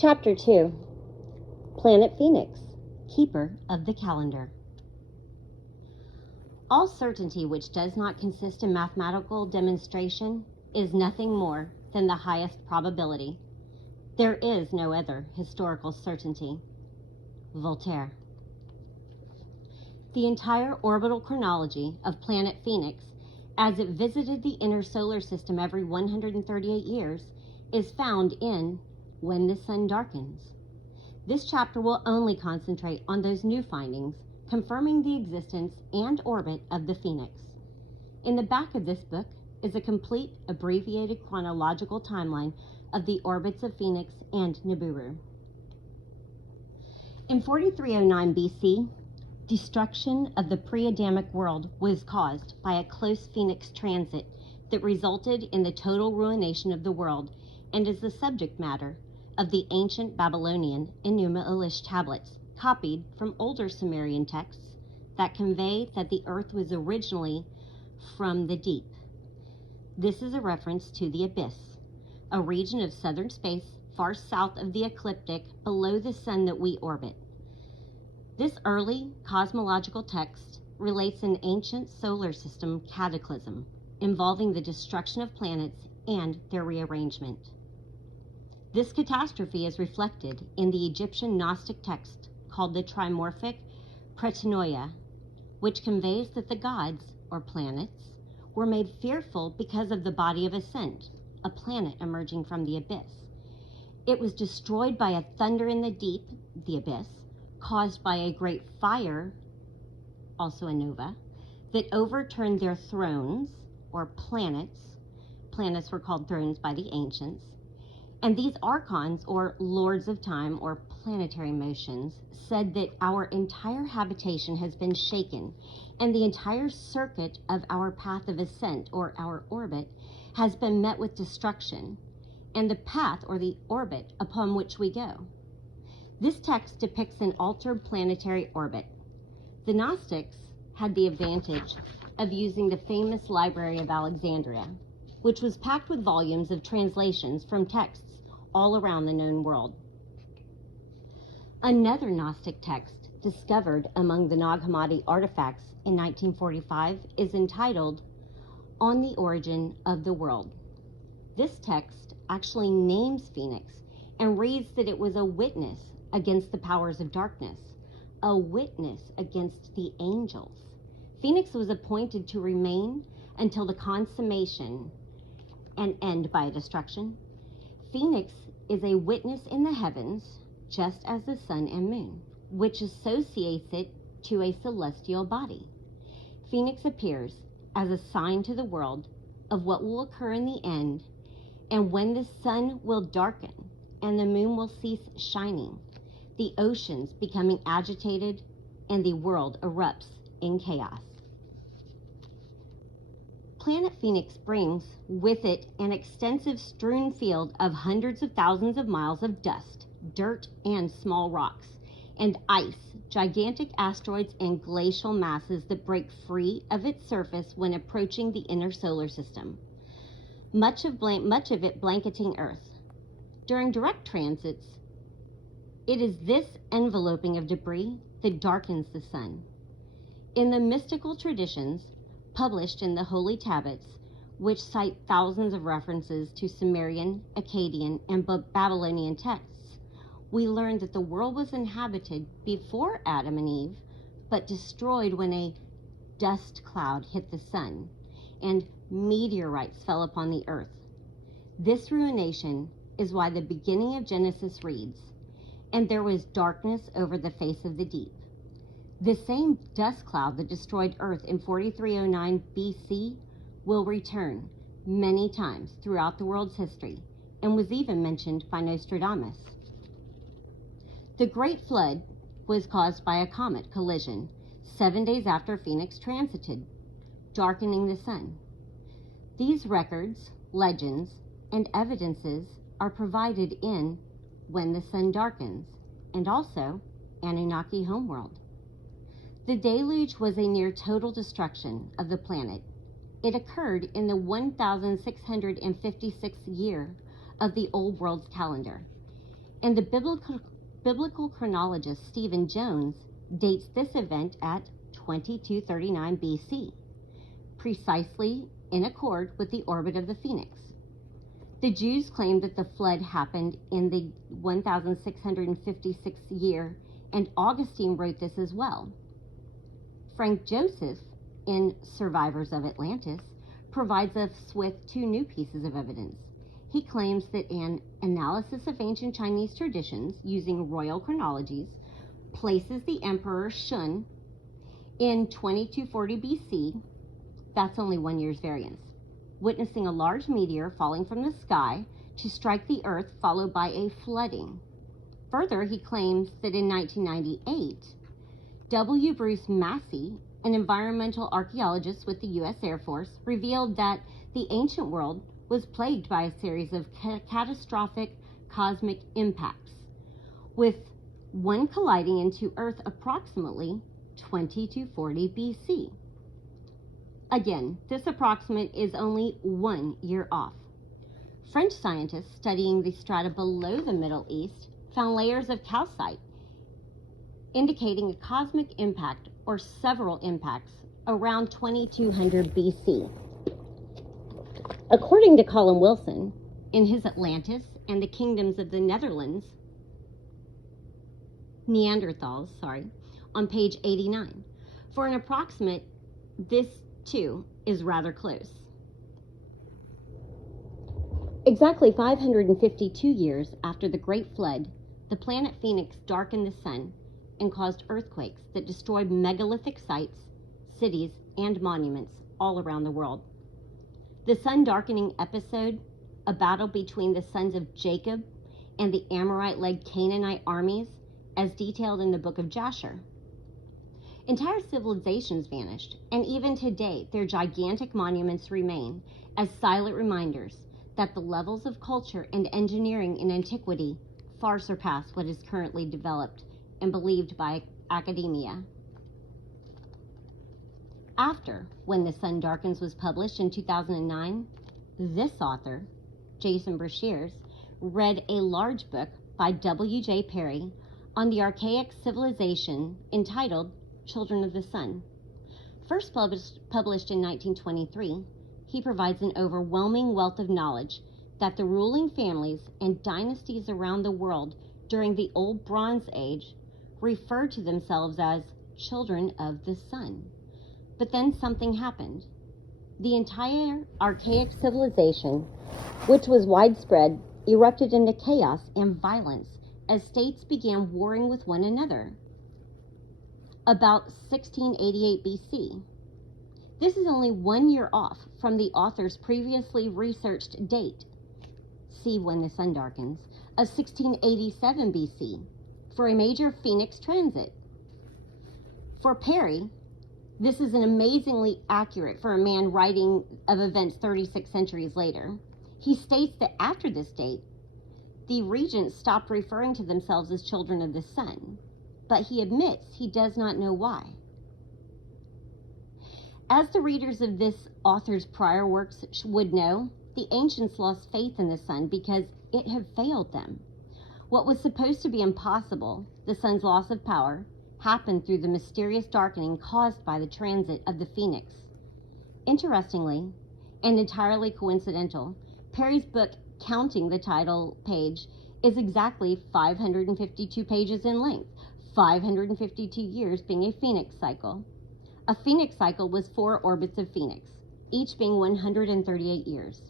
Chapter 2, Planet Phoenix, Keeper of the Calendar. All certainty which does not consist in mathematical demonstration is nothing more than the highest probability. There is no other historical certainty. Voltaire. The entire orbital chronology of planet Phoenix, as it visited the inner solar system every 138 years, is found in When the Sun Darkens. This chapter will only concentrate on those new findings, confirming the existence and orbit of the Phoenix. In the back of this book is a complete abbreviated chronological timeline of the orbits of Phoenix and Nibiru. In 4309 BC, destruction of the pre-Adamic world was caused by a close Phoenix transit that resulted in the total ruination of the world and is the subject matter of the ancient Babylonian Enuma Elish tablets, copied from older Sumerian texts that convey that the earth was originally from the deep. This is a reference to the abyss, a region of southern space far south of the ecliptic below the sun that we orbit. This early cosmological text relates an ancient solar system cataclysm involving the destruction of planets and their rearrangement. This catastrophe is reflected in the Egyptian Gnostic text called the Trimorphic Pretenoia, which conveys that the gods, or planets, were made fearful because of the body of Ascent, a planet emerging from the abyss. It was destroyed by a thunder in the deep, the abyss, caused by a great fire, also a nova, that overturned their thrones, or planets. Planets were called thrones by the ancients. And these archons, or lords of time, or planetary motions, said that our entire habitation has been shaken, and the entire circuit of our path of ascent, or our orbit, has been met with destruction, and the path, or the orbit, upon which we go. This text depicts an altered planetary orbit. The Gnostics had the advantage of using the famous Library of Alexandria, which was packed with volumes of translations from texts all around the known world. Another Gnostic text discovered among the Nag Hammadi artifacts in 1945 is entitled On the Origin of the World. This text actually names Phoenix and reads that it was a witness against the powers of darkness, a witness against the angels. Phoenix was appointed to remain until the consummation and end by destruction. Phoenix is a witness in the heavens, just as the sun and moon, which associates it to a celestial body. Phoenix appears as a sign to the world of what will occur in the end, and when the sun will darken and the moon will cease shining, the oceans becoming agitated, and the world erupts in chaos. Planet Phoenix brings with it an extensive strewn field of hundreds of thousands of miles of dust, dirt, and small rocks, and ice, gigantic asteroids, and glacial masses that break free of its surface when approaching the inner solar system, much of it blanketing Earth. During direct transits, it is this enveloping of debris that darkens the sun. In the mystical traditions published in the Holy Tablets, which cite thousands of references to Sumerian, Akkadian, and Babylonian texts, we learn that the world was inhabited before Adam and Eve, but destroyed when a dust cloud hit the sun and meteorites fell upon the earth. This ruination is why the beginning of Genesis reads, "And there was darkness over the face of the deep." The same dust cloud that destroyed Earth in 4309 BC will return many times throughout the world's history and was even mentioned by Nostradamus. The Great Flood was caused by a comet collision 7 days after Phoenix transited, darkening the sun. These records, legends, and evidences are provided in When the Sun Darkens, and also Anunnaki Homeworld. The deluge was a near total destruction of the planet. It occurred in the 1656th year of the Old World's calendar. and the biblical chronologist Stephen Jones dates this event at 2239 BC, precisely in accord with the orbit of the Phoenix. The Jews claim that the flood happened in the 1656th year, and Augustine wrote this as well. Frank Joseph, in Survivors of Atlantis, provides us with two new pieces of evidence. He claims that an analysis of ancient Chinese traditions using royal chronologies places the Emperor Shun in 2240 BC, that's only 1 year's variance, witnessing a large meteor falling from the sky to strike the earth, followed by a flooding. Further, he claims that in 1998, W. Bruce Massey, an environmental archaeologist with the U.S. Air Force, revealed that the ancient world was plagued by a series of catastrophic cosmic impacts, with one colliding into Earth approximately 2240 BC. Again, this approximate is only 1 year off. French scientists studying the strata below the Middle East found layers of calcite, indicating a cosmic impact or several impacts around 2200 BC. According to Colin Wilson, in his Atlantis and the Kingdoms of the Neanderthals, on page 89, for an approximate, this too is rather close. Exactly 552 years after the Great Flood, the planet Phoenix darkened the sun and caused earthquakes that destroyed megalithic sites, cities, and monuments all around the world. The sun darkening episode, a battle between the sons of Jacob and the Amorite-led Canaanite armies, as detailed in the book of Jasher. Entire civilizations vanished, and even today, their gigantic monuments remain as silent reminders that the levels of culture and engineering in antiquity far surpass what is currently developed and believed by academia. After When the Sun Darkens was published in 2009, this author, Jason Brashears, read a large book by W.J. Perry on the archaic civilization entitled Children of the Sun. First published in 1923, he provides an overwhelming wealth of knowledge that the ruling families and dynasties around the world during the Old Bronze Age referred to themselves as children of the sun. But then something happened. The entire archaic civilization, which was widespread, erupted into chaos and violence as states began warring with one another. About 1688 BC. This is only 1 year off from the author's previously researched date, see When the Sun Darkens, of 1687 BC, for a major Phoenix transit. For Perry, this is an amazingly accurate for a man writing of events 36 centuries later. He states that after this date, the regents stopped referring to themselves as children of the sun, but he admits he does not know why. As the readers of this author's prior works would know, the ancients lost faith in the sun because it had failed them. What was supposed to be impossible, the sun's loss of power, happened through the mysterious darkening caused by the transit of the Phoenix. Interestingly, and entirely coincidental, Perry's book, counting the title page, is exactly 552 pages in length, 552 years being a Phoenix cycle. A Phoenix cycle was 4 orbits of Phoenix, each being 138 years,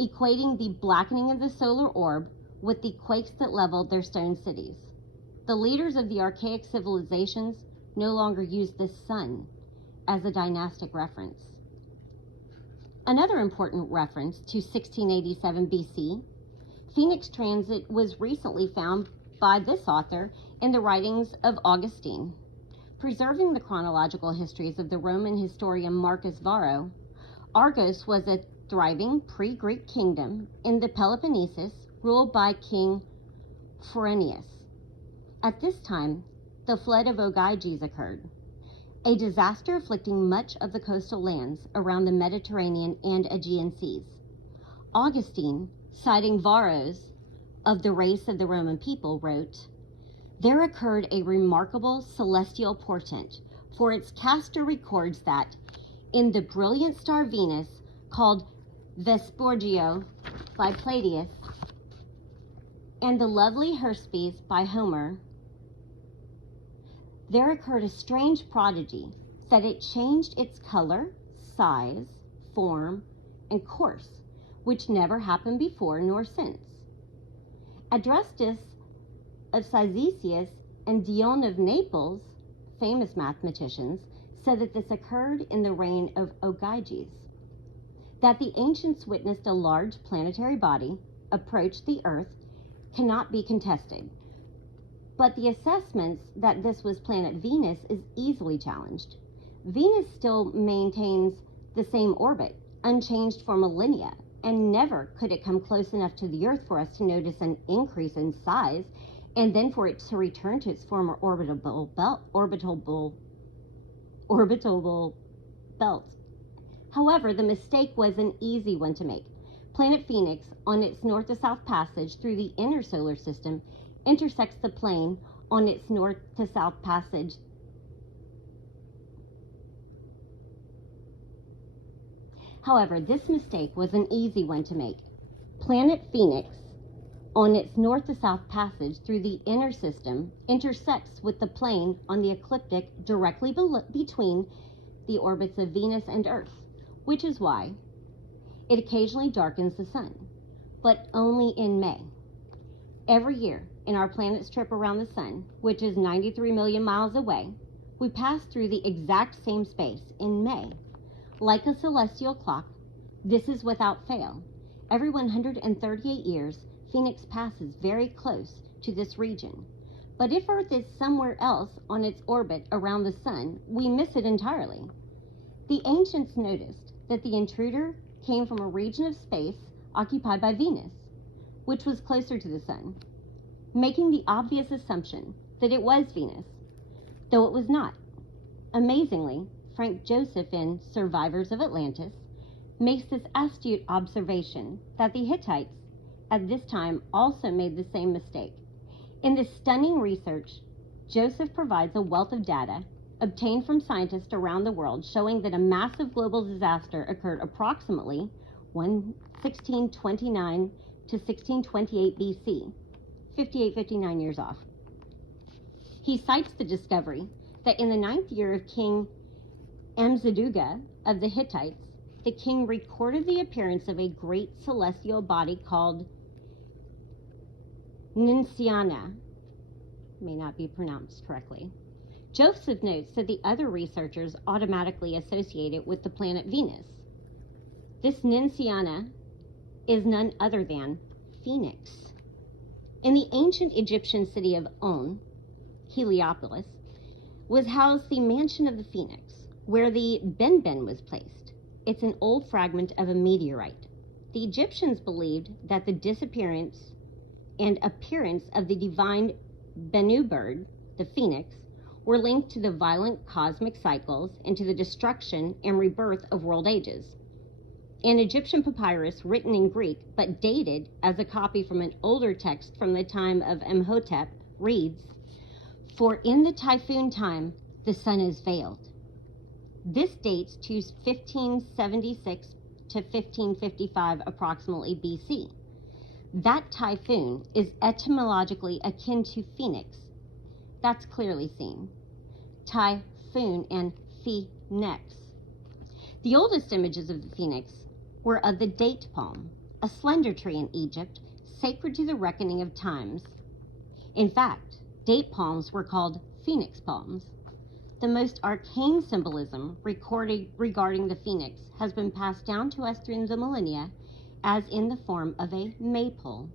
equating the blackening of the solar orb with the quakes that leveled their stone cities. The leaders of the archaic civilizations no longer used the sun as a dynastic reference. Another important reference to 1687 BC, Phoenix transit was recently found by this author in the writings of Augustine. Preserving the chronological histories of the Roman historian Marcus Varro, Argos was a thriving pre-Greek kingdom in the Peloponnesus ruled by King Phrenius. At this time, the flood of Ogyges occurred, a disaster afflicting much of the coastal lands around the Mediterranean and Aegean seas. Augustine, citing Varro's of the race of the Roman people, wrote, "There occurred a remarkable celestial portent, for its caster records that in the brilliant star Venus, called Vespertio by Palladius, and the lovely Hesperides by Homer, there occurred a strange prodigy, that it changed its color, size, form, and course, which never happened before nor since. Adrastus of Cyzicus and Dion of Naples, famous mathematicians, said that this occurred in the reign of Ogyges. That the ancients witnessed a large planetary body approach the Earth cannot be contested, but the assessments that this was planet Venus is easily challenged. Venus still maintains the same orbit, unchanged for millennia, and never could it come close enough to the Earth for us to notice an increase in size, and then for it to return to its former orbital belt. However, the mistake was an easy one to make. Planet Phoenix, on its north to south passage through the inner solar system, intersects the plane on its north to south passage However, this mistake was an easy one to make. Planet Phoenix, on its north to south passage through the inner system, intersects with the plane on the ecliptic directly between the orbits of Venus and Earth, which is why it occasionally darkens the sun, but only in May. Every year, in our planet's trip around the sun, which is 93 million miles away, we pass through the exact same space in May. Like a celestial clock, this is without fail. Every 138 years, Phoenix passes very close to this region. But if Earth is somewhere else on its orbit around the sun, we miss it entirely. The ancients noticed that the intruder came from a region of space occupied by Venus, which was closer to the sun, making the obvious assumption that it was Venus, though it was not. Amazingly, Frank Joseph in Survivors of Atlantis makes this astute observation that the Hittites at this time also made the same mistake. In this stunning research, Joseph provides a wealth of data obtained from scientists around the world showing that a massive global disaster occurred approximately 1629 to 1628 BC, 59 years off. He cites the discovery that in the 9th year of King Amziduga of the Hittites, the king recorded the appearance of a great celestial body called Ninciana. May not be pronounced correctly. Joseph notes that the other researchers automatically associate it with the planet Venus. This Ninciana is none other than Phoenix. In the ancient Egyptian city of On, Heliopolis, was housed the mansion of the Phoenix, where the Benben was placed. It's an old fragment of a meteorite. The Egyptians believed that the disappearance and appearance of the divine Bennu bird, the phoenix, were linked to the violent cosmic cycles and to the destruction and rebirth of world ages. An Egyptian papyrus written in Greek but dated as a copy from an older text from the time of Imhotep reads, "For in the typhoon time the sun is veiled." This dates to 1576 to 1555 approximately BC. That typhoon is etymologically akin to phoenix. That's clearly seen. Typhoon and phoenix. The oldest images of the phoenix were of the date palm, a slender tree in Egypt, sacred to the reckoning of times. In fact, date palms were called phoenix palms. The most arcane symbolism recorded regarding the phoenix has been passed down to us through the millennia as in the form of a maypole.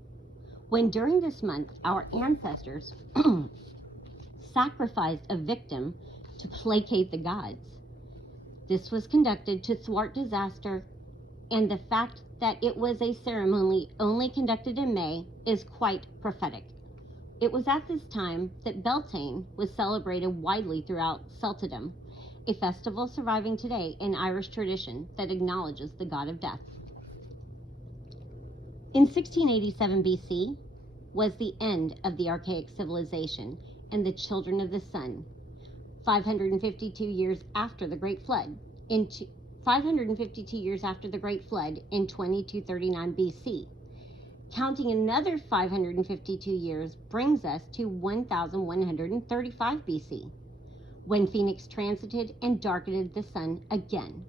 When during this month our ancestors sacrificed a victim to placate the gods. This was conducted to thwart disaster, and the fact that it was a ceremony only conducted in May is quite prophetic. It was at this time that Beltane was celebrated widely throughout Celtedom, a festival surviving today in Irish tradition that acknowledges the god of death. In 1687 BC, was the end of the archaic civilization and the children of the sun. 552 years after the Great Flood, in 552 years after the Great Flood in 2239 BC. Counting another 552 years brings us to 1135 BC, when Phoenix transited and darkened the sun again.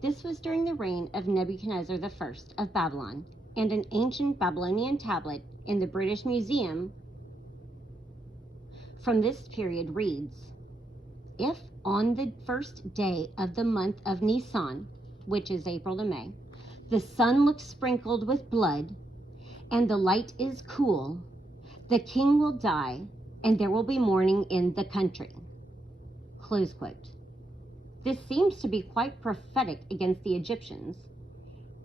This was during the reign of Nebuchadnezzar I of Babylon, and an ancient Babylonian tablet in the British Museum from this period reads, "If on the first day of the month of Nisan, which is April to May, the sun looks sprinkled with blood, and the light is cool, the king will die, and there will be mourning in the country." Close quote. This seems to be quite prophetic against the Egyptians.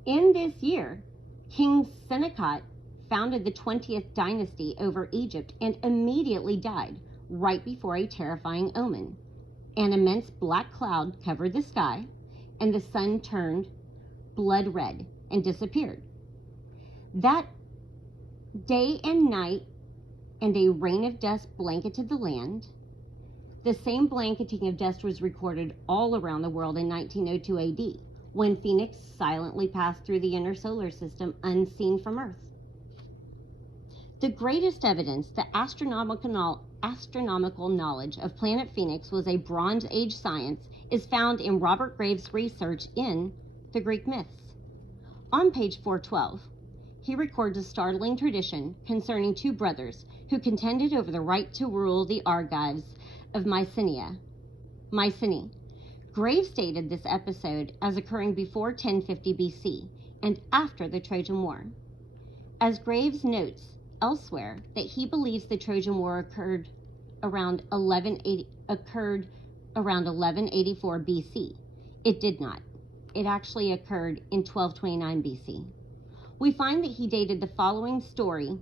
In this year, King Sennacherib founded the 20th dynasty over Egypt and immediately died right before a terrifying omen. An immense black cloud covered the sky, and the sun turned blood red and disappeared. That day and night, and a rain of dust blanketed the land. The same blanketing of dust was recorded all around the world in 1902 AD, when Phoenix silently passed through the inner solar system unseen from Earth. The greatest evidence that astronomical knowledge of planet Phoenix was a Bronze Age science is found in Robert Graves' research in the Greek myths. On page 412, he records a startling tradition concerning two brothers who contended over the right to rule the Argives of Mycenae. Graves stated this episode as occurring before 1050 BC and after the Trojan War. As Graves notes elsewhere that he believes the Trojan War occurred around 1184 BC. It did not. It actually occurred in 1229 BC. We find that he dated the following story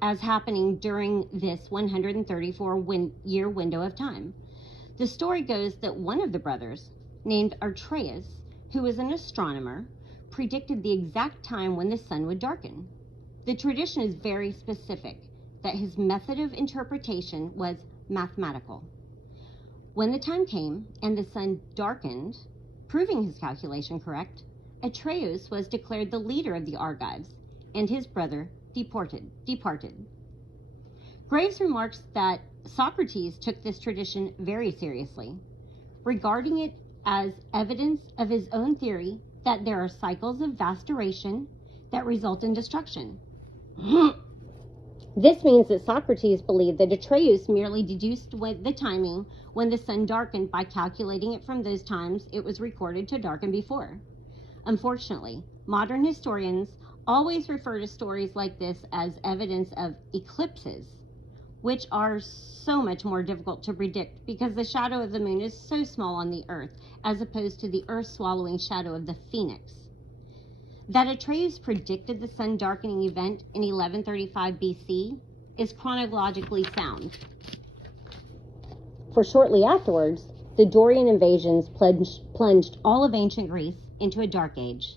as happening during this 134-year window of time. The story goes that one of the brothers, named Artreus, who was an astronomer, predicted the exact time when the sun would darken. The tradition is very specific that his method of interpretation was mathematical. When the time came and the sun darkened, proving his calculation correct, Atreus was declared the leader of the Argives, and his brother departed. Graves remarks that Socrates took this tradition very seriously, regarding it as evidence of his own theory that there are cycles of vast duration that result in destruction. This means that Socrates believed that Atreus merely deduced the timing when the sun darkened by calculating it from those times it was recorded to darken before. Unfortunately, modern historians always refer to stories like this as evidence of eclipses, which are so much more difficult to predict because the shadow of the moon is so small on the earth as opposed to the earth-swallowing shadow of the phoenix. That Atreus predicted the sun darkening event in 1135 BC is chronologically sound. For shortly afterwards, the Dorian invasions plunged all of ancient Greece into a dark age.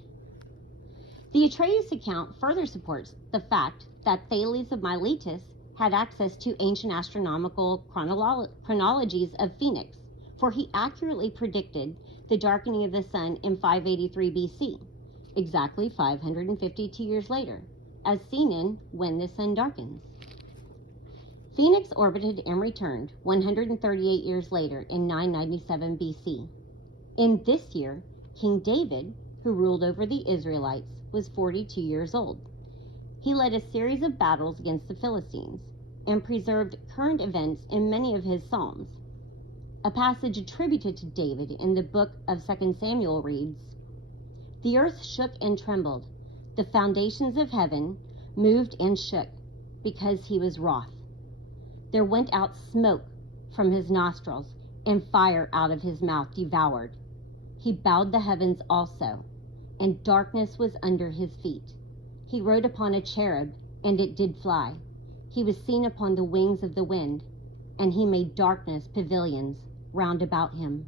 The Atreus account further supports the fact that Thales of Miletus had access to ancient astronomical chronologies of Phoenix, for he accurately predicted the darkening of the sun in 583 BC. Exactly 552 years later, as seen in When the Sun Darkens. Phoenix orbited and returned 138 years later in 997 BC. In this year, King David, who ruled over the Israelites, was 42 years old. He led a series of battles against the Philistines and preserved current events in many of his psalms. A passage attributed to David in the book of 2 Samuel reads, "The earth shook and trembled. The foundations of heaven moved and shook because he was wroth. There went out smoke from his nostrils, and fire out of his mouth devoured. He bowed the heavens also, and darkness was under his feet. He rode upon a cherub, and it did fly. He was seen upon the wings of the wind, and he made darkness pavilions round about him,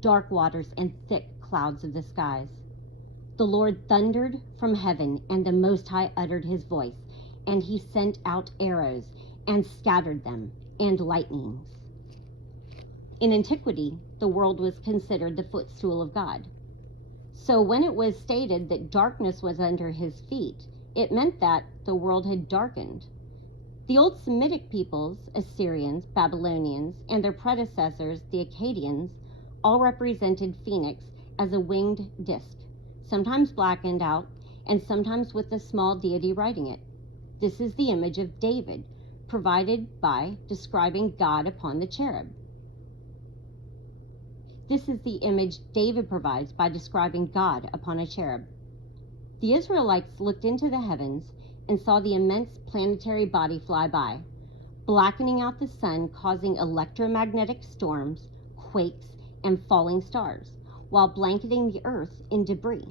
dark waters and thick clouds of the skies. The Lord thundered from heaven, and the Most High uttered his voice, and he sent out arrows and scattered them, and lightnings. In antiquity, the world was considered the footstool of God. So when it was stated that darkness was under his feet, it meant that the world had darkened. The old Semitic peoples, Assyrians, Babylonians, and their predecessors, the Akkadians, all represented Phoenix as a winged disk, sometimes blackened out, and sometimes with a small deity riding it. This is the image of David, provided by describing God upon the cherub. This is the image David provides by describing God upon a cherub. The Israelites looked into the heavens and saw the immense planetary body fly by, blackening out the sun, causing electromagnetic storms, quakes, and falling stars, while blanketing the earth in debris.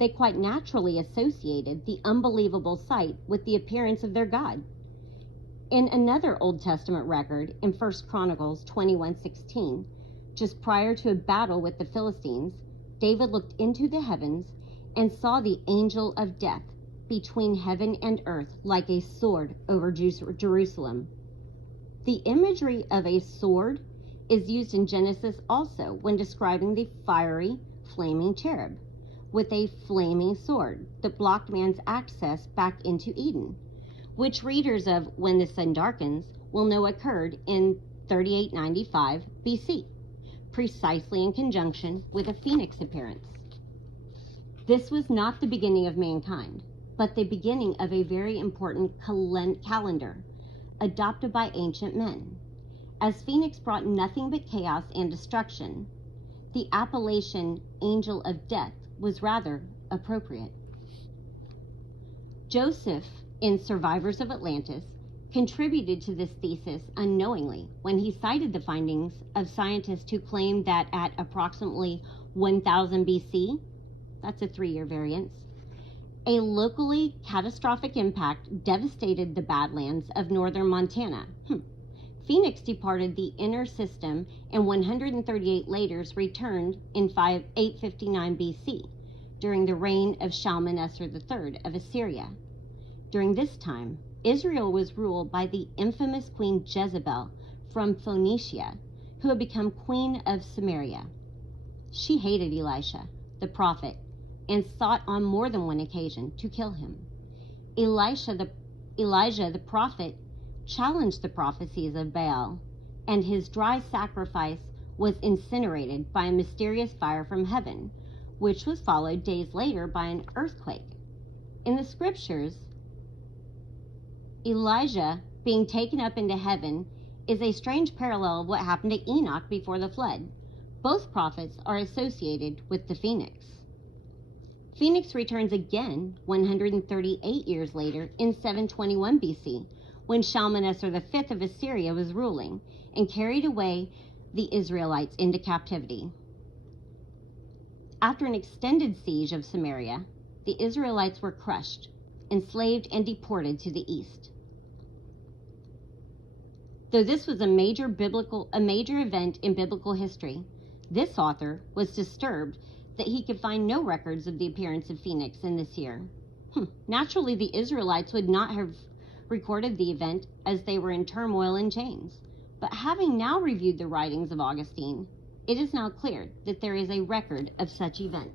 They quite naturally associated the unbelievable sight with the appearance of their God. In another Old Testament record, in 1 Chronicles 21:16, just prior to a battle with the Philistines, David looked into the heavens and saw the angel of death between heaven and earth like a sword over Jerusalem. The imagery of a sword is used in Genesis also when describing the fiery, flaming cherub with a flaming sword that blocked man's access back into Eden, which readers of When the Sun Darkens will know occurred in 3895 BC, precisely in conjunction with a phoenix appearance. This was not the beginning of mankind, but the beginning of a very important calendar adopted by ancient men. As Phoenix brought nothing but chaos and destruction, the appellation Angel of Death was rather appropriate. Joseph, in Survivors of Atlantis, contributed to this thesis unknowingly when he cited the findings of scientists who claimed that at approximately 1000 BC, that's a 3-year variance, a locally catastrophic impact devastated the Badlands of northern Montana. Phoenix departed the inner system and 138 later returned in 859 BC during the reign of Shalmaneser III of Assyria. During this time, Israel was ruled by the infamous Queen Jezebel from Phoenicia, who had become queen of Samaria. She hated Elisha, the prophet, and sought on more than one occasion to kill him. Elijah the prophet challenged the prophecies of Baal, and his dry sacrifice was incinerated by a mysterious fire from heaven, which was followed days later by an earthquake. In the scriptures, Elijah being taken up into heaven is a strange parallel of what happened to Enoch before the flood. Both prophets are associated with the phoenix. Phoenix returns again 138 years later in 721 BC, when Shalmaneser V of Assyria was ruling and carried away the Israelites into captivity. After an extended siege of Samaria, the Israelites were crushed, enslaved, and deported to the east. Though this was a major event in biblical history, this author was disturbed that he could find no records of the appearance of Phoenix in this year. Naturally, the Israelites would not have recorded the event as they were in turmoil and chains. But having now reviewed the writings of Augustine, it is now clear that there is a record of such event.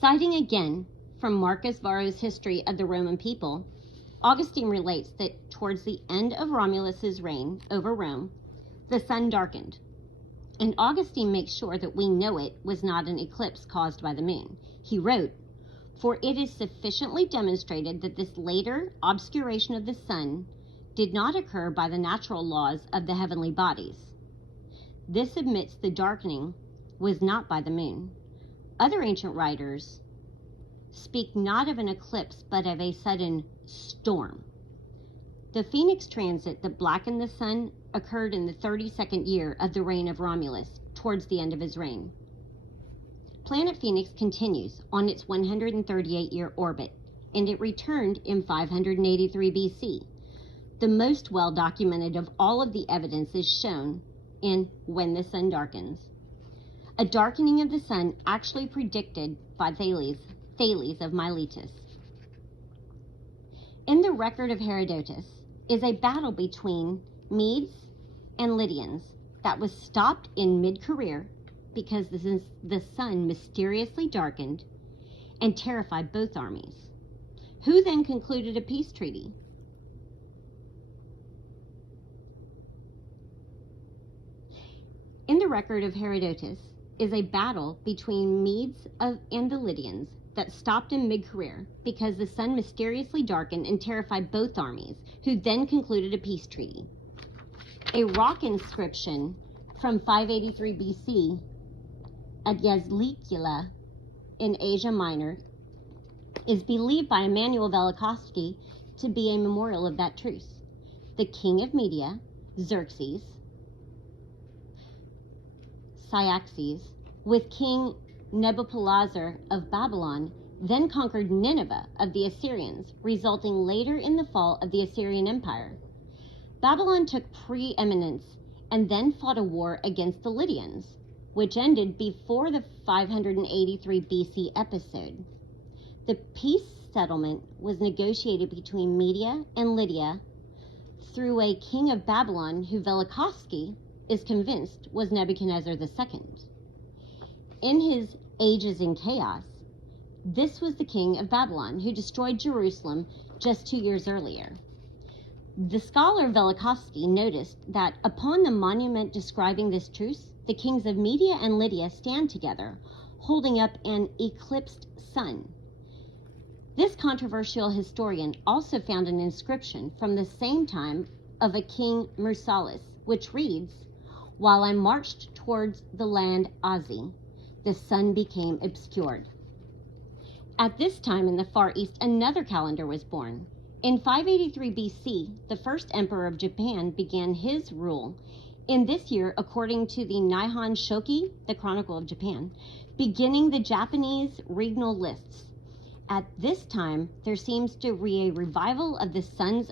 Citing again from Marcus Varro's History of the Roman People, Augustine relates that towards the end of Romulus's reign over Rome, the sun darkened. And Augustine makes sure that we know it was not an eclipse caused by the moon. He wrote, "For it is sufficiently demonstrated that this later obscuration of the sun did not occur by the natural laws of the heavenly bodies. This admits the darkening was not by the moon. Other ancient writers speak not of an eclipse, but of a sudden storm. The Phoenix transit that blackened the sun occurred in the 32nd year of the reign of Romulus, towards the end of his reign. Planet Phoenix continues on its 138-year orbit, and it returned in 583 BC. The most well-documented of all of the evidence is shown in When the Sun Darkens. a darkening of the sun actually predicted by Thales of Miletus. In the record of Herodotus is a battle between Medes and Lydians that was stopped in mid-career because the sun mysteriously darkened and terrified both armies, who then concluded a peace treaty. In the record of Herodotus is a battle between Medes and the Lydians that stopped in mid-career because the sun mysteriously darkened and terrified both armies, who then concluded a peace treaty. A rock inscription from 583 BC at Yazlikula in Asia Minor is believed by Emmanuel Velikovsky to be a memorial of that truce. The king of Media, Xerxes, Cyaxares, with King Nabopolassar of Babylon, then conquered Nineveh of the Assyrians, resulting later in the fall of the Assyrian Empire. Babylon took preeminence and then fought a war against the Lydians, which ended before the 583 BC episode. The peace settlement was negotiated between Media and Lydia through a king of Babylon who Velikovsky is convinced was Nebuchadnezzar II. In his Ages in Chaos, this was the king of Babylon who destroyed Jerusalem just 2 years earlier. The scholar Velikovsky noticed that upon the monument describing this truce, the kings of Media and Lydia stand together, holding up an eclipsed sun. This controversial historian also found an inscription from the same time of a king Mursalis, which reads, "While I marched towards the land Azi, the sun became obscured." At this time in the Far East, another calendar was born. In 583 BC, the first emperor of Japan began his rule. In this year, according to the Nihon Shoki, the Chronicle of Japan, beginning the Japanese regnal lists. At this time, there seems to be a revival of the sun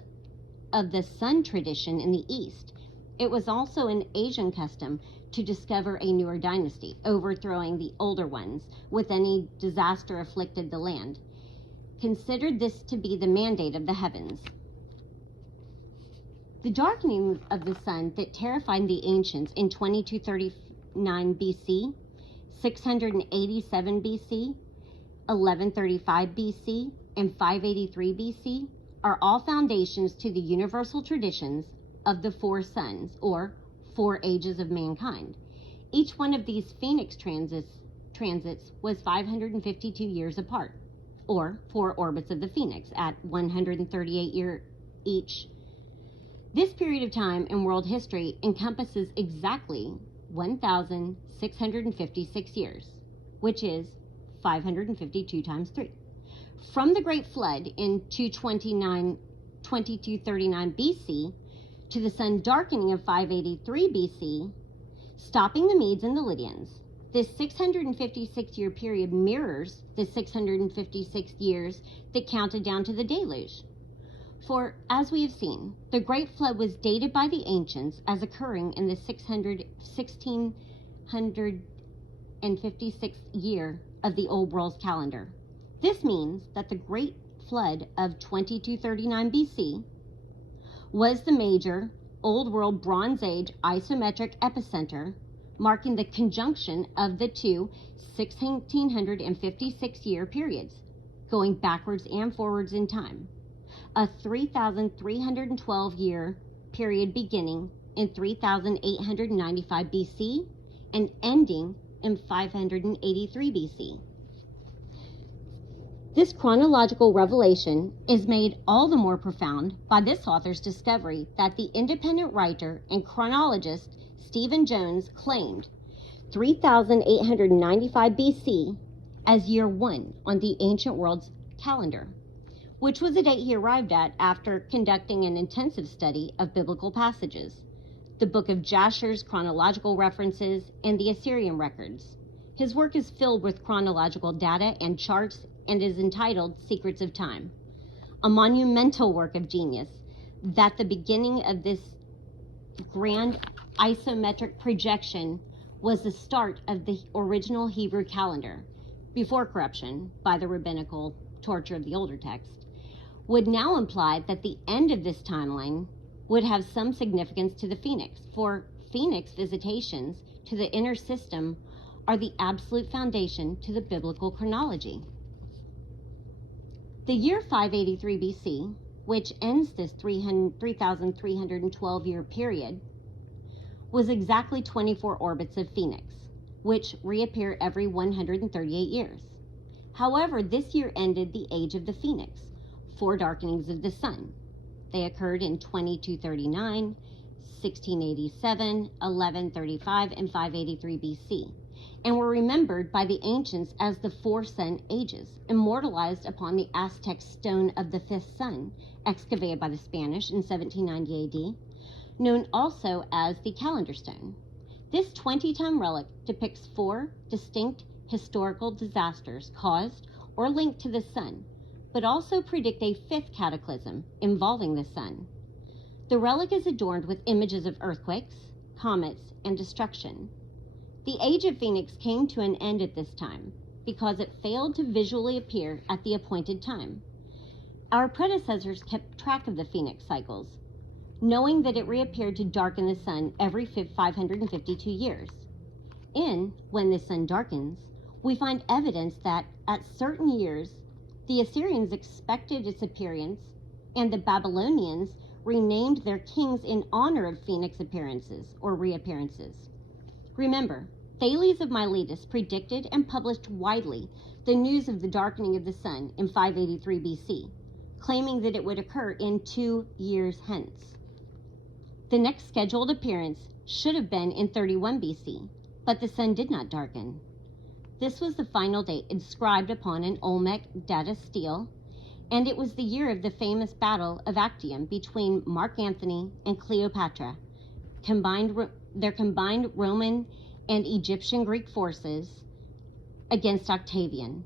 tradition in the East. It was also an Asian custom to discover a newer dynasty, overthrowing the older ones with any disaster afflicted the land. Considered this to be the mandate of the heavens. The darkening of the sun that terrified the ancients in 2239 BC, 687 BC, 1135 BC, and 583 BC are all foundations to the universal traditions of the four suns, or four ages of mankind. Each one of these phoenix transits was 552 years apart, or 4 orbits of the phoenix at 138 years each. This period of time in world history encompasses exactly 1,656 years, which is 552 times 3. From the Great Flood in 2239 BC to the sun darkening of 583 BC, stopping the Medes and the Lydians. This 656-year period mirrors the 656 years that counted down to the deluge. For, as we have seen, the Great Flood was dated by the ancients as occurring in the 1656th year of the Old World's calendar. This means that the Great Flood of 2239 BC was the major Old World Bronze Age isometric epicenter, marking the conjunction of the two 1656-year periods, going backwards and forwards in time. A 3,312-year period beginning in 3,895 BC and ending in 583 BC. This chronological revelation is made all the more profound by this author's discovery that the independent writer and chronologist Stephen Jones claimed 3,895 BC as year 1 on the ancient world's calendar, which was a date he arrived at after conducting an intensive study of biblical passages, the Book of Jasher's chronological references, and the Assyrian records. His work is filled with chronological data and charts and is entitled Secrets of Time, a monumental work of genius that the beginning of this grand isometric projection was the start of the original Hebrew calendar, before corruption by the rabbinical torture of the older text, would now imply that the end of this timeline would have some significance to the phoenix, for phoenix visitations to the inner system are the absolute foundation to the biblical chronology. The year 583 BC, which ends this 3,312-year period, was exactly 24 orbits of Phoenix, which reappear every 138 years. However, this year ended the age of the Phoenix, 4 darkenings of the sun. They occurred in 2239, 1687, 1135, and 583 BC, and were remembered by the ancients as the 4 sun ages, immortalized upon the Aztec stone of the 5th sun, excavated by the Spanish in 1790 AD, known also as the calendar stone. This 20-ton relic depicts 4 distinct historical disasters caused or linked to the sun, but also predict a 5th cataclysm involving the sun. The relic is adorned with images of earthquakes, comets, and destruction. The age of Phoenix came to an end at this time because it failed to visually appear at the appointed time. Our predecessors kept track of the Phoenix cycles, knowing that it reappeared to darken the sun every 552 years. When the sun darkens, we find evidence that at certain years, the Assyrians expected its appearance, and the Babylonians renamed their kings in honor of Phoenix appearances or reappearances. Remember, Thales of Miletus predicted and published widely the news of the darkening of the sun in 583 BC, claiming that it would occur in 2 years hence. The next scheduled appearance should have been in 31 BC, but the sun did not darken. This was the final date inscribed upon an Olmec data stele, and it was the year of the famous Battle of Actium between Mark Antony and Cleopatra, their combined Roman and Egyptian Greek forces against Octavian.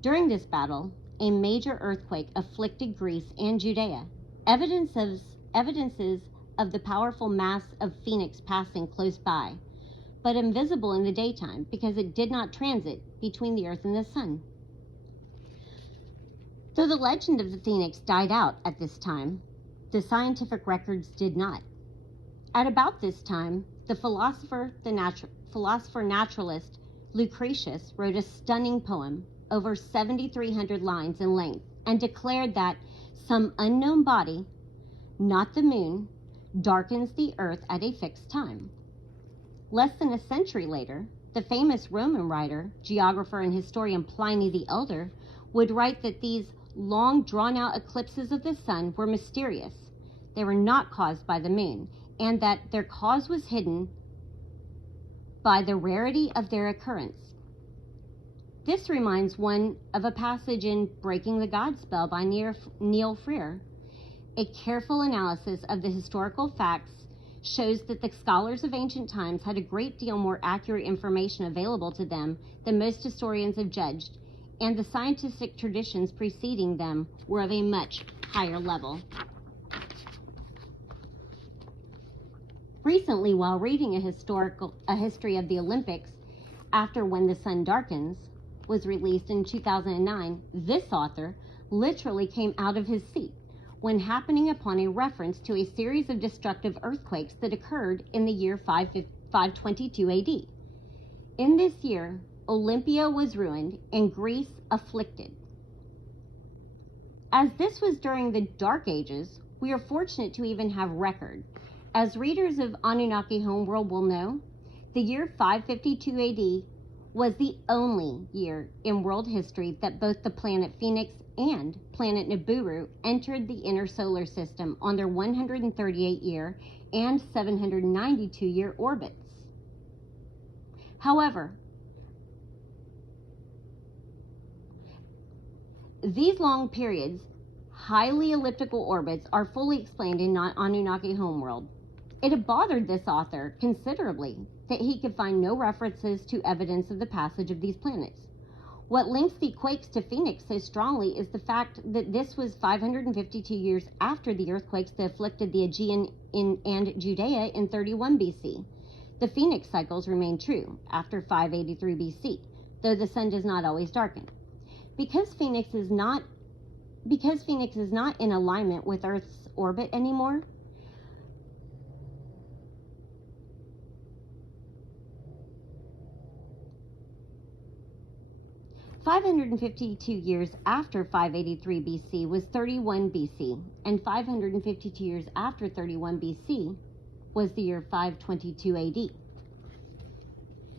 During this battle, a major earthquake afflicted Greece and Judea. Evidences of the powerful mass of Phoenix passing close by, but invisible in the daytime because it did not transit between the earth and the sun. Though the legend of the Phoenix died out at this time, the scientific records did not. At about this time, the philosopher naturalist Lucretius wrote a stunning poem over 7,300 lines in length and declared that some unknown body, not the moon, darkens the earth at a fixed time. Less than a century later, the famous Roman writer, geographer, and historian Pliny the Elder would write that these long drawn-out eclipses of the sun were mysterious. They were not caused by the moon, and that their cause was hidden by the rarity of their occurrence. This reminds one of a passage in Breaking the God Spell by Neil Freer. A careful analysis of the historical facts shows that the scholars of ancient times had a great deal more accurate information available to them than most historians have judged, and the scientific traditions preceding them were of a much higher level. Recently, while reading a history of the Olympics after When the Sun Darkens was released in 2009, this author literally came out of his seat when happening upon a reference to a series of destructive earthquakes that occurred in the year 522 AD. In this year, Olympia was ruined and Greece afflicted. As this was during the Dark Ages, we are fortunate to even have record. As readers of Anunnaki Homeworld will know, the year 552 AD was the only year in world history that both the planet Phoenix and planet Nibiru entered the inner solar system on their 138-year and 792-year orbits. However, these long periods, highly elliptical orbits, are fully explained in Anunnaki Homeworld. It had bothered this author considerably that he could find no references to evidence of the passage of these planets. What links the quakes to Phoenix so strongly is the fact that this was 552 years after the earthquakes that afflicted the Aegean and Judea in 31 BC. The phoenix cycles remain true after 583 BC, though the sun does not always darken. Because Phoenix is not in alignment with Earth's orbit anymore, "552 years after 583 BC was 31 BC, and 552 years after 31 BC was the year 522 AD.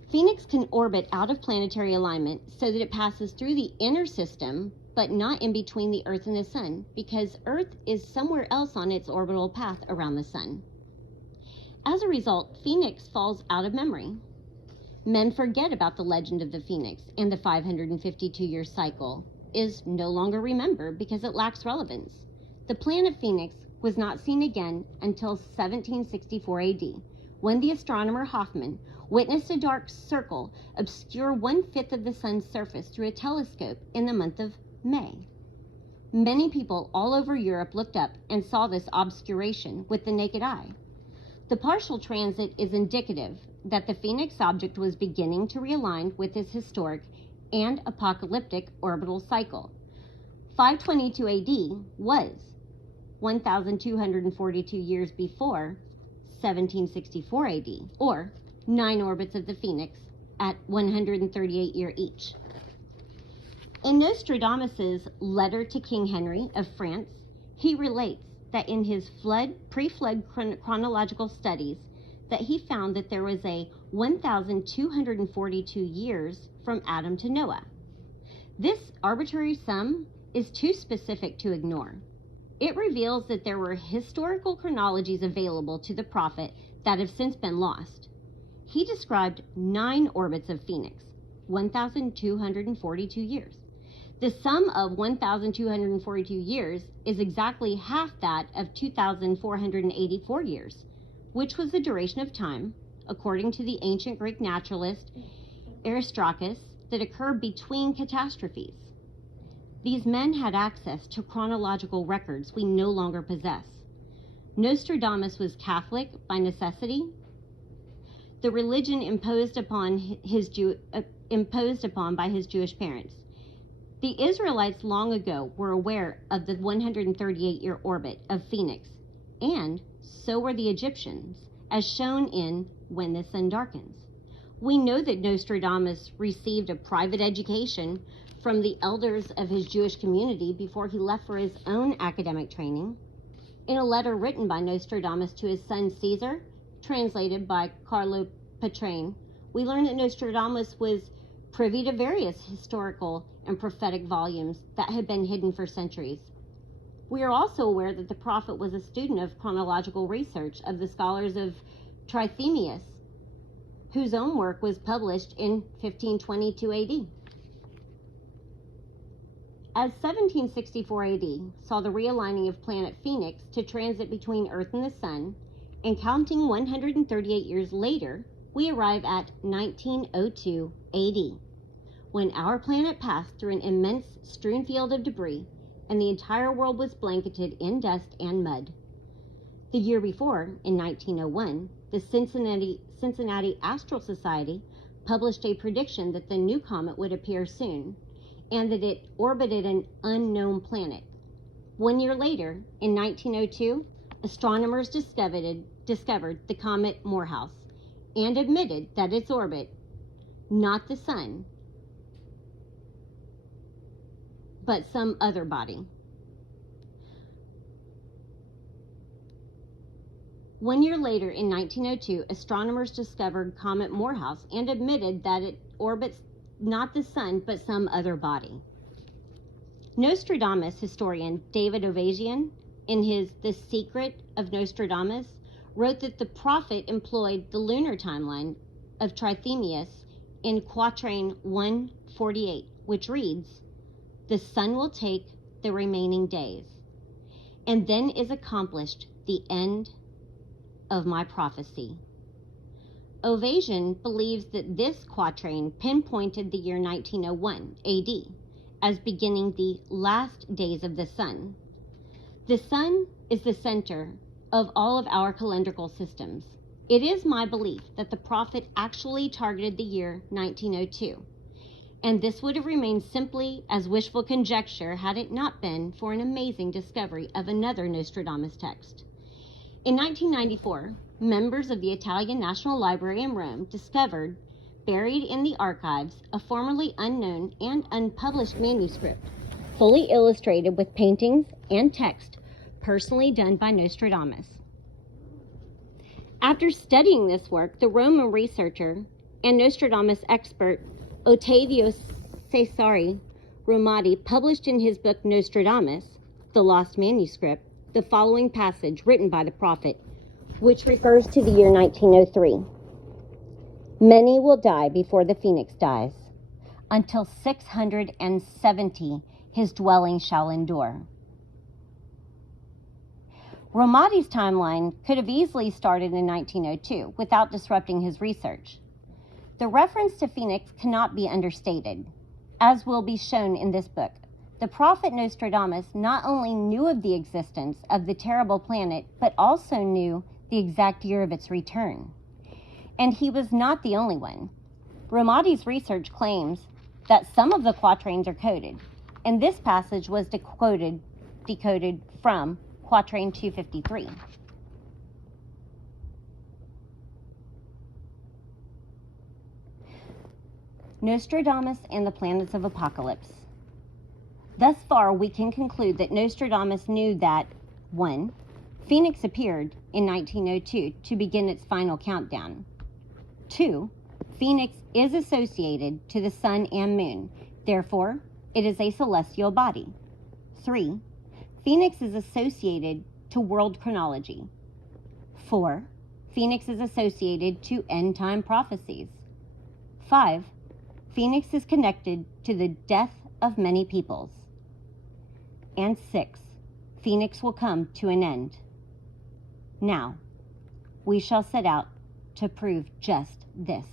Phoenix can orbit out of planetary alignment so that it passes through the inner system, but not in between the Earth and the Sun, because Earth is somewhere else on its orbital path around the Sun. As a result, Phoenix falls out of memory. Men forget about the legend of the Phoenix, and the 552-year cycle is no longer remembered because it lacks relevance. The planet Phoenix was not seen again until 1764 AD, when the astronomer Hoffman witnessed a dark circle obscure 1/5 of the sun's surface through a telescope in the month of May. Many people all over Europe looked up and saw this obscuration with the naked eye. The partial transit is indicative that the Phoenix object was beginning to realign with its historic and apocalyptic orbital cycle. 522 AD was 1,242 years before 1764 AD, or 9 orbits of the Phoenix at 138 years each. In Nostradamus' letter to King Henry of France, he relates that in his pre-flood chronological studies, that he found that there was a 1,242 years from Adam to Noah. This arbitrary sum is too specific to ignore. It reveals that there were historical chronologies available to the prophet that have since been lost. He described 9 orbits of Phoenix, 1,242 years. The sum of 1,242 years is exactly half that of 2,484 years, which was the duration of time, according to the ancient Greek naturalist Aristarchus, that occurred between catastrophes. These men had access to chronological records we no longer possess. Nostradamus was Catholic by necessity, the religion imposed upon by his Jewish parents. The Israelites long ago were aware of the 138-year orbit of Phoenix, and so were the Egyptians, as shown in When the Sun Darkens. We know that Nostradamus received a private education from the elders of his Jewish community before he left for his own academic training. In a letter written by Nostradamus to his son Caesar, translated by Carlo Petrane, we learn that Nostradamus was privy to various historical and prophetic volumes that had been hidden for centuries. We are also aware that the prophet was a student of chronological research of the scholars of Trithemius, whose own work was published in 1522 AD. As 1764 AD saw the realigning of planet Phoenix to transit between Earth and the Sun, and counting 138 years later, we arrive at 1902 AD, when our planet passed through an immense strewn field of debris, and the entire world was blanketed in dust and mud. The year before, in 1901, the Cincinnati Astral Society published a prediction that the new comet would appear soon, and that it orbited an unknown planet. 1 year later, in 1902, astronomers discovered the comet Morehouse and admitted that its orbit, not the Sun, but some other body. 1 year later, in 1902, astronomers discovered Comet Morehouse and admitted that it orbits not the Sun, but some other body. Nostradamus historian David Ovasian, in his The Secret of Nostradamus, wrote that the prophet employed the lunar timeline of Trithemius in quatrain 148, which reads, "The sun will take the remaining days, and then is accomplished the end of my prophecy." Ovasian believes that this quatrain pinpointed the year 1901 AD as beginning the last days of the sun. The sun is the center of all of our calendrical systems. It is my belief that the prophet actually targeted the year 1902, and this would have remained simply as wishful conjecture had it not been for an amazing discovery of another Nostradamus text. In 1994, members of the Italian National Library in Rome discovered, buried in the archives, a formerly unknown and unpublished manuscript, fully illustrated with paintings and text personally done by Nostradamus. After studying this work, the Roman researcher and Nostradamus expert Ottavio Cesare Romati published in his book Nostradamus, The Lost Manuscript, the following passage written by the prophet, which refers to the year 1903. Many will die before the phoenix dies. Until 670 his dwelling shall endure. Romati's timeline could have easily started in 1902 without disrupting his research. The reference to Phoenix cannot be understated. As will be shown in this book, the prophet Nostradamus not only knew of the existence of the terrible planet, but also knew the exact year of its return. And he was not the only one. Romati's research claims that some of the quatrains are coded, and this passage was decoded from Quatrain 253. Nostradamus and the Planets of Apocalypse. Thus far, we can conclude that Nostradamus knew that 1. Phoenix appeared in 1902 to begin its final countdown. 2. Phoenix is associated to the sun and moon, therefore, it is a celestial body. 3. Phoenix is associated to world chronology. 4. Phoenix is associated to end-time prophecies. 5. Phoenix is connected to the death of many peoples. And 6. Phoenix will come to an end. Now, we shall set out to prove just this.